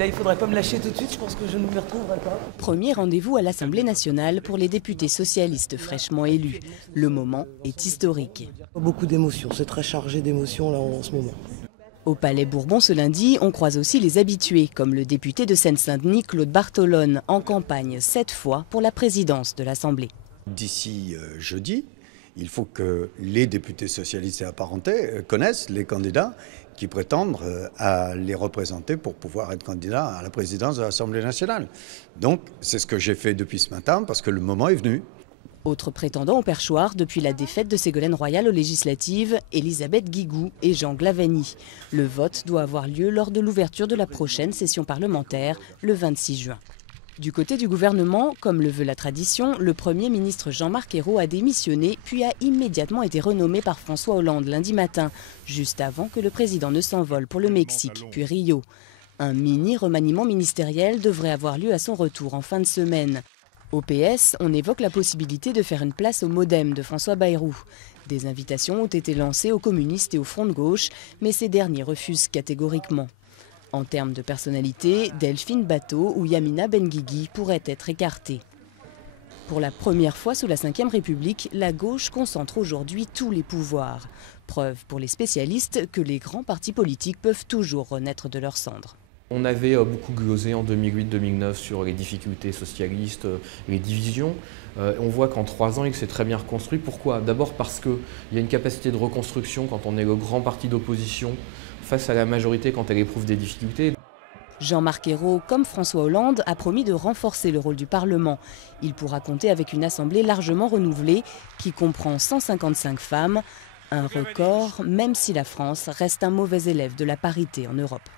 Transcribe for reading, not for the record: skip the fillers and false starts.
Là, il ne faudrait pas me lâcher tout de suite, je pense que je ne m'y retrouverai pas. Premier rendez-vous à l'Assemblée nationale pour les députés socialistes fraîchement élus. Le moment est historique. Beaucoup d'émotions, c'est très chargé d'émotions là en ce moment. Au Palais Bourbon ce lundi, on croise aussi les habitués, comme le député de Seine-Saint-Denis, Claude Bartolone, en campagne 7 fois pour la présidence de l'Assemblée. D'ici jeudi, il faut que les députés socialistes et apparentés connaissent les candidats qui prétendent à les représenter pour pouvoir être candidats à la présidence de l'Assemblée nationale. Donc c'est ce que j'ai fait depuis ce matin parce que le moment est venu. Autres prétendants au perchoir depuis la défaite de Ségolène Royal aux législatives, Elisabeth Guigou et Jean Glavany. Le vote doit avoir lieu lors de l'ouverture de la prochaine session parlementaire, le 26 juin. Du côté du gouvernement, comme le veut la tradition, le Premier ministre Jean-Marc Ayrault a démissionné puis a immédiatement été renommé par François Hollande lundi matin, juste avant que le président ne s'envole pour le Mexique, puis Rio. Un mini-remaniement ministériel devrait avoir lieu à son retour en fin de semaine. Au PS, on évoque la possibilité de faire une place au MoDem de François Bayrou. Des invitations ont été lancées aux communistes et au Front de gauche, mais ces derniers refusent catégoriquement. En termes de personnalité, Delphine Batho ou Yamina Benguigui pourraient être écartées. Pour la première fois sous la Ve République, la gauche concentre aujourd'hui tous les pouvoirs. Preuve pour les spécialistes que les grands partis politiques peuvent toujours renaître de leurs cendres. On avait beaucoup glosé en 2008-2009 sur les difficultés socialistes, les divisions. On voit qu'en 3 ans, il s'est très bien reconstruit. Pourquoi? D'abord parce qu'il y a une capacité de reconstruction quand on est le grand parti d'opposition face à la majorité quand elle éprouve des difficultés. Jean-Marc Ayrault, comme François Hollande, a promis de renforcer le rôle du Parlement. Il pourra compter avec une assemblée largement renouvelée qui comprend 155 femmes. Un record, même si la France reste un mauvais élève de la parité en Europe.